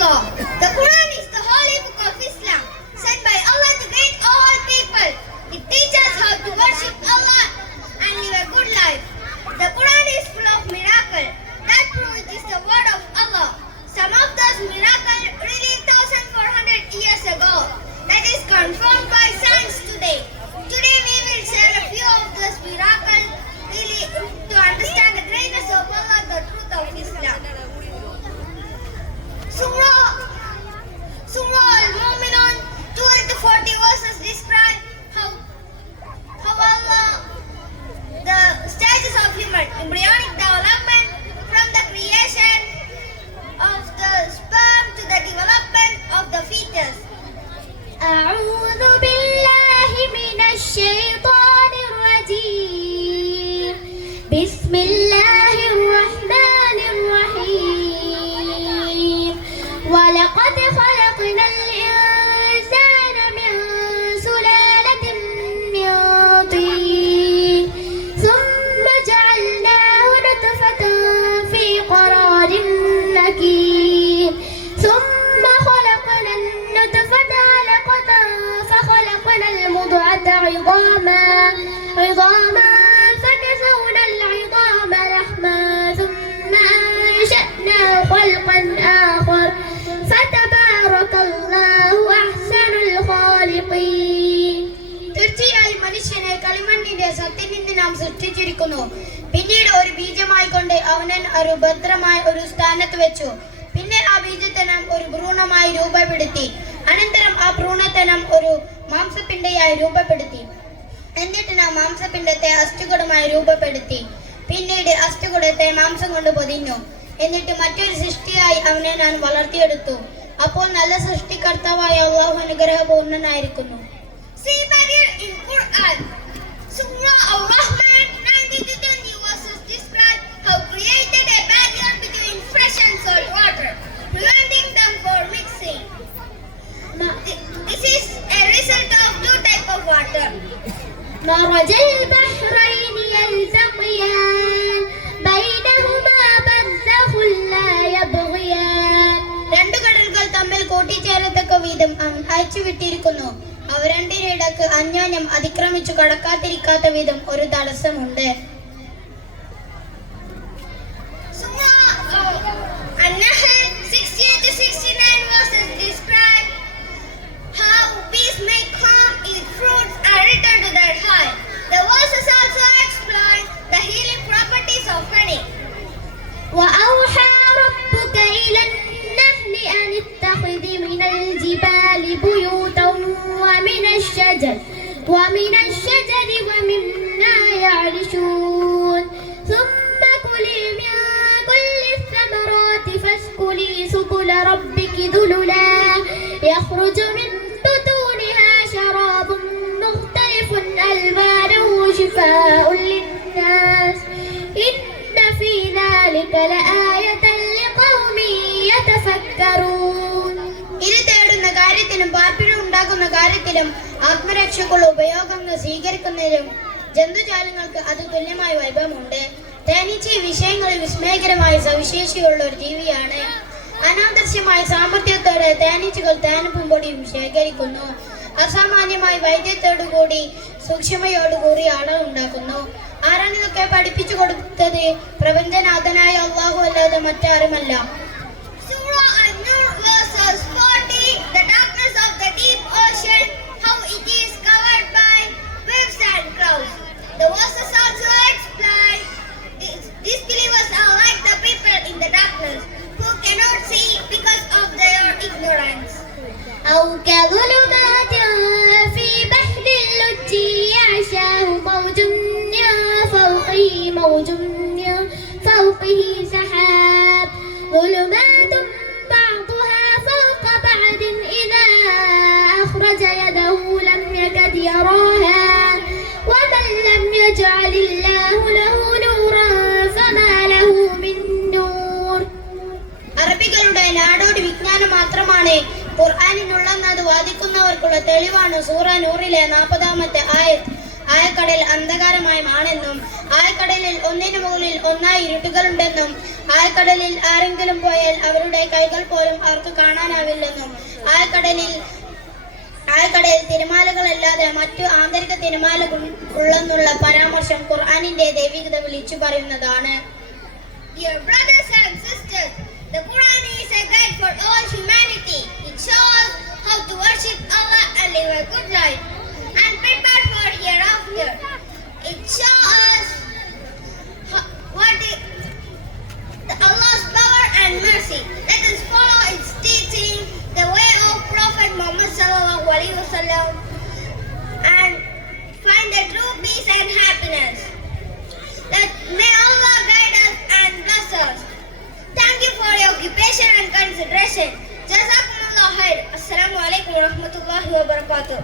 Allah. The Quran is the holy book of Islam, sent by Allah to guide all people. It teaches how to worship Allah and live a good life. The Quran is full of miracles that prove it is the word of Allah. Some of those miracles released 1400 years ago. That is confirmed by science today. Today we will share a few of those miracles really to understand the greatness of Allah, the truth of Islam. Surah Al-Mu'minun 12-40 verses describe how Allah, the stages of human embryonic development from the creation of the sperm to the development of the fetus. أعوذ بالله من الشيطان الرجيم. بسم الله الرحمن الرحيم. ولقد خلقنا الإنسان من سلالة من طين ثم جعلناه نطفة في قرار مكين ثم خلقنا النطفة علقة فخلقنا المضغة عظاما فكسونا العظام لحما ثم أنشأناه خلقا آخر فتبارك الله أحسن الخالقين. തീർച്ചയായും മനുഷ്യനെ കളിമണ്ണിന്റെ സത്തിൽ നിന്ന് നാം സൃഷ്ടിച്ചിരിക്കുന്നു. പിന്നീട് ഒരു ബീജമായി കൊണ്ട് അവനെ ഒരു ഭദ്രമായ ഒരു സ്ഥാനത്ത് വെച്ചു. പിന്നെ ആ ബീജത്തെ നാം ഒരു ഭ്രൂണമായി രൂപപ്പെടുത്തി. അനന്തരം ആ ഭ്രൂണത്തെ നാം ഒരു മാംസപിണ്ഡയായി രൂപപ്പെടുത്തി. എന്നിട്ട് നാം മാംസപിണ്ഡത്തെ അസ്ഥികൂടമായി രൂപപ്പെടുത്തി. പിന്നീട് അസ്ഥികൂടത്തെ മാംസം കൊണ്ട് പൊതിഞ്ഞു. എന്നിട്ട് മറ്റൊരു സൃഷ്ടിയായി അവനെ ഞാൻ വളർത്തിയെടുത്തു. അപ്പോൾ നല്ല സൃഷ്ടികർത്താവായ അല്ലാഹു അനുഗ്രഹപൂർണനായിരിക്കുന്നു. See barrier in Quran. Surah Al-Rahman 90-20 verses describe how created a barrier between fresh and salt water, preventing them from mixing. This is a result of two types of water. مرج البحرين يلتقيان بينهما برزخ لا يبغيان. രണ്ട് കടലുകൾ തമ്മിൽ കൂട്ടിച്ചേരത്തക്ക വിധം അവൻ അയച്ചുവിട്ടിരിക്കുന്നു. അവ രണ്ടിനിടക്ക് അന്യോന്യം അതിക്രമിച്ചു കടക്കാതിരിക്കാത്ത വിധം ഒരു തടസ്സമുണ്ട്. An-Nahl 60-69 verses describe how bees make calm, eat fruits and return to their hive. The verses also explain the healing properties of honey. وأوحى ربك إلى النحل أن اتخذ من الجبال بيوتا ومن الشجر ومما يعرشون ثم كلي من كل الثمرات فاسلكي سبل ربك ذللا يخرج من بطونها شراب مختلف ألوانه شفاء للناس إن في ذلك لآية لقوم يتفكرون. ഇത് തേടുന്ന കാര്യത്തിലും പാർപ്പിടം ഉണ്ടാക്കുന്ന കാര്യത്തിലും ആത്മരക്ഷക്കുള്ള ഉപയോഗങ്ങൾ സ്വീകരിക്കുന്നതിലും ജന്തുജാലങ്ങൾക്ക് അത് തുല്യമായ വൈഭവമുണ്ട്. തേനീച്ച വിഷയങ്ങളിൽ വിസ്മയകരമായ സവിശേഷതയുള്ള ഒരു ജീവിയാണ്. അനാദർശ്യമായ സാമർഥ്യത്തോടെ തേനീച്ചകൾ തേനും പൊടിയും ശേഖരിക്കുന്നു. അസാമാന്യമായ വൈദ്യത്തോടുകൂടി സൂക്ഷ്മയോടുകൂടി അളവ് ഉണ്ടാക്കുന്നു. ആരാണ് ഇതൊക്കെ പഠിപ്പിച്ചു കൊടുത്തത്? പ്രപഞ്ചനാഥനായ അല്ലാഹു അല്ലാതെ മറ്റാരുമല്ല. The darkness of the deep ocean, how it is covered by waves and clouds. The verses also explain disbelievers are like the people in the darkness who cannot see because of their ignorance. أو كظلمات في بحر اللج يعشاه موج من فوقه سحاب ظلمات بعضها فوق بعض إذا أخرج يده لم يكد يراها ومن لم يجعل الله له نورا فما له من نور. അറബികളുടെ നാടോടി വിജ്ഞാനം മാത്രമാണ് ഖുർആനിനുള്ളതെന്നത് വാദിക്കുന്നവർക്കുള്ള തെളിവാണ് സൂറ നൂറിലെ 40-ാമത്തെ ആയത്ത്. ആഴക്കടൽ അന്ധകാരമയമാണെന്നും ആഴക്കടലിൽ ഒന്നിനു മുകളിൽ ഒന്നായി ഇരുട്ടുകളുണ്ടെന്നും ആഴക്കടലിൽ ആരെങ്കിലും പോയാൽ അവരുടെ കൈകൾ പോലും അവർക്ക് കാണാനാവില്ലെന്നും ആഴക്കടലിൽ തിരമാലകളല്ലാതെ മറ്റു ആന്തരിക തിരമാലകൾ ഉള്ളെന്നുള്ള പരാമർശം ഖുർആനിന്റെ ദൈവികത വിളിച്ചു പറയുന്നതാണ്. Dear brothers and sisters, the Quran is a guide for all humanity. It shows how to worship Allah and live a good life and prepare for hereafter. It shows what is Allah's power and mercy. Let us follow its teaching, the way of Prophet Muhammad sallallahu alaihi wasallam, and find the true peace and happiness. May Allah guide us and bless us. Thank you for your occupation and consideration. Jazakumullah khair. Assalamu alaikum wa rahmatullahi wa barakatuh.